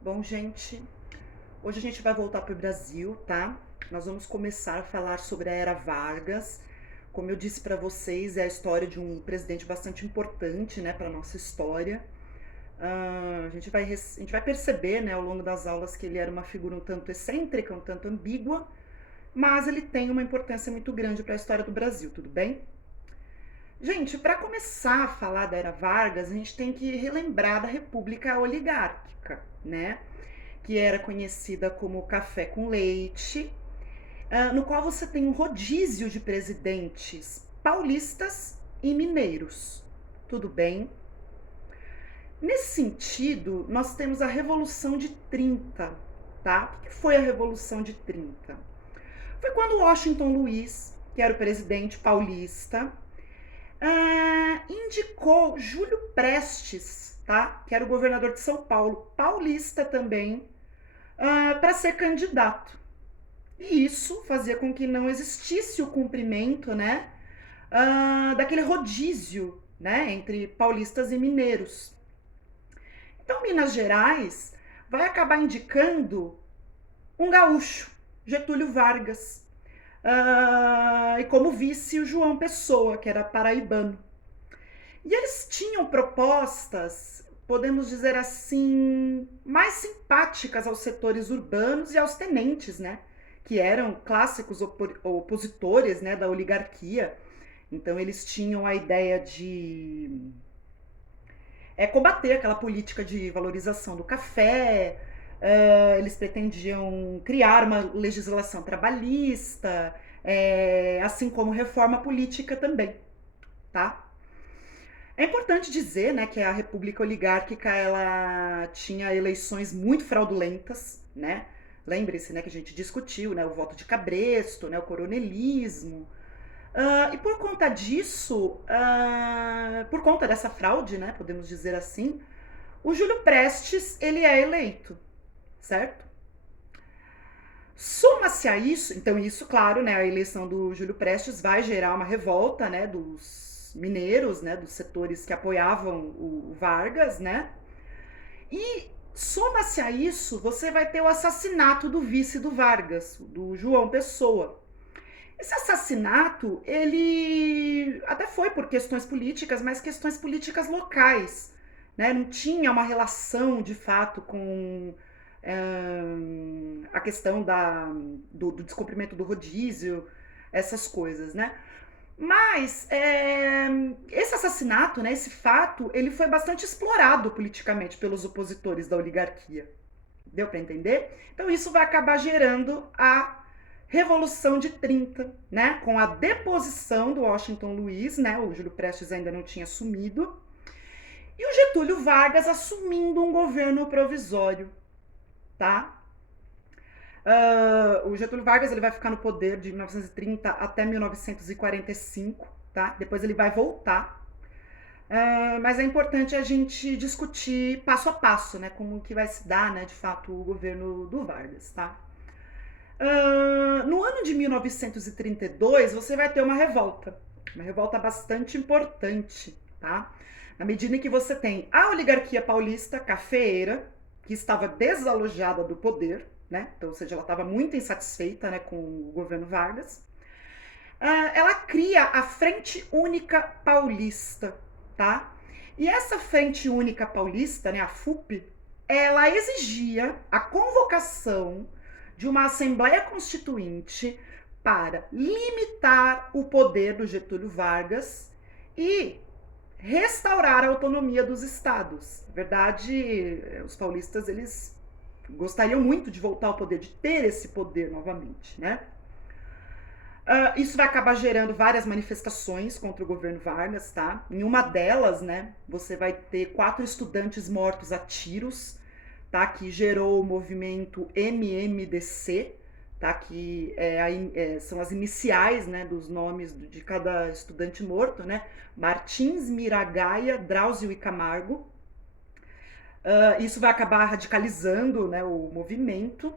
Bom, gente, hoje a gente vai voltar para o Brasil, tá? Nós vamos começar a falar sobre a Era Vargas. Como eu disse para vocês, é a história de um presidente bastante importante, né, para nossa história. A gente vai perceber, né, ao longo das aulas que ele era uma figura um tanto excêntrica, um tanto ambígua, mas ele tem uma importância muito grande para a história do Brasil, tudo bem? Gente, para começar a falar da Era Vargas, a gente tem que relembrar da República Oligárquica, né? Que era conhecida como café com leite, no qual você tem um rodízio de presidentes paulistas e mineiros. Tudo bem? Nesse sentido, nós temos a Revolução de 30, tá? O que foi a Revolução de 30? Foi quando Washington Luiz, que era o presidente paulista, indicou Júlio Prestes, tá? Que era o governador de São Paulo, paulista também, para ser candidato. E isso fazia com que não existisse o cumprimento, né, daquele rodízio, né, entre paulistas e mineiros. Então, Minas Gerais vai acabar indicando um gaúcho, Getúlio Vargas, e como vice o João Pessoa, que era paraibano. E eles tinham propostas, podemos dizer assim, mais simpáticas aos setores urbanos e aos tenentes, né? Que eram clássicos opositores, né, da oligarquia. Então eles tinham a ideia de combater aquela política de valorização do café. Eles pretendiam criar uma legislação trabalhista, assim como reforma política também, tá? É importante dizer, né, que a República Oligárquica ela tinha eleições muito fraudulentas, né? Lembre-se, né, que a gente discutiu, né, o voto de cabresto, né, o coronelismo. E por conta disso, por conta dessa fraude, né, podemos dizer assim, o Júlio Prestes ele é eleito, certo? Soma-se a isso, então isso, claro, né, a eleição do Júlio Prestes vai gerar uma revolta, né, dos mineiros, né, dos setores que apoiavam o Vargas, né, e soma-se a isso, você vai ter o assassinato do vice do Vargas, do João Pessoa. Esse assassinato, ele até foi por questões políticas, mas questões políticas locais, né, não tinha uma relação de fato com a questão do descumprimento do rodízio, essas coisas, né? Mas esse assassinato, né, esse fato, ele foi bastante explorado politicamente pelos opositores da oligarquia. Deu para entender? Então isso vai acabar gerando a Revolução de 30, né, com a deposição do Washington Luiz, né, o Júlio Prestes ainda não tinha assumido, e o Getúlio Vargas assumindo um governo provisório, tá? O Getúlio Vargas ele vai ficar no poder de 1930 até 1945, tá? Depois ele vai voltar. Mas é importante a gente discutir passo a passo, né? Como que vai se dar, né, de fato, o governo do Vargas, tá? No ano de 1932, você vai ter uma revolta bastante importante, tá? Na medida em que você tem a oligarquia paulista cafeeira, que estava desalojada do poder, né? Então, ou seja, ela estava muito insatisfeita, né, com o governo Vargas. Ela cria a Frente Única Paulista, tá? E essa Frente Única Paulista, né, a FUP, ela exigia a convocação de uma Assembleia Constituinte para limitar o poder do Getúlio Vargas e restaurar a autonomia dos estados. Na verdade, os paulistas eles gostariam muito de voltar ao poder, de ter esse poder novamente, né? Isso vai acabar gerando várias manifestações contra o governo Vargas, tá? Em uma delas, né, você vai ter 4 estudantes mortos a tiros, tá? Que gerou o movimento MMDC, tá? Que são as iniciais, né, dos nomes de cada estudante morto, né? Martins, Miragaia, Drauzio e Camargo. Isso vai acabar radicalizando, né, o movimento,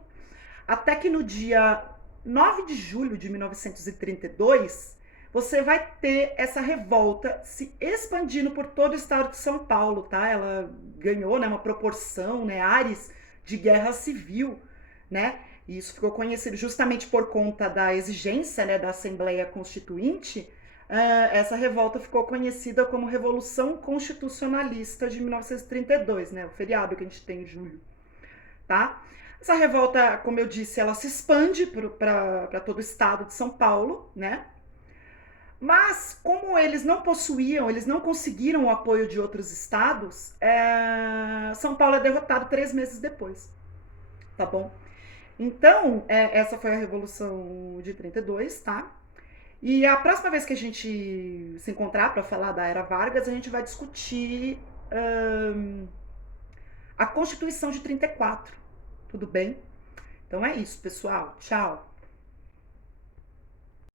até que no dia 9 de julho de 1932, você vai ter essa revolta se expandindo por todo o estado de São Paulo, tá? Ela ganhou, né, uma proporção, né, ares de guerra civil, né? E isso ficou conhecido justamente por conta da exigência, né, da Assembleia Constituinte. Essa revolta ficou conhecida como Revolução Constitucionalista de 1932, né? O feriado que a gente tem em julho, tá? Essa revolta, como eu disse, ela se expande para todo o estado de São Paulo, né? Mas, como eles não possuíam, eles não conseguiram o apoio de outros estados, São Paulo é derrotado 3 meses depois, tá bom? Então, essa foi a Revolução de 32, tá? E a próxima vez que a gente se encontrar para falar da Era Vargas, a gente vai discutir a Constituição de 34, tudo bem? Então é isso, pessoal. Tchau!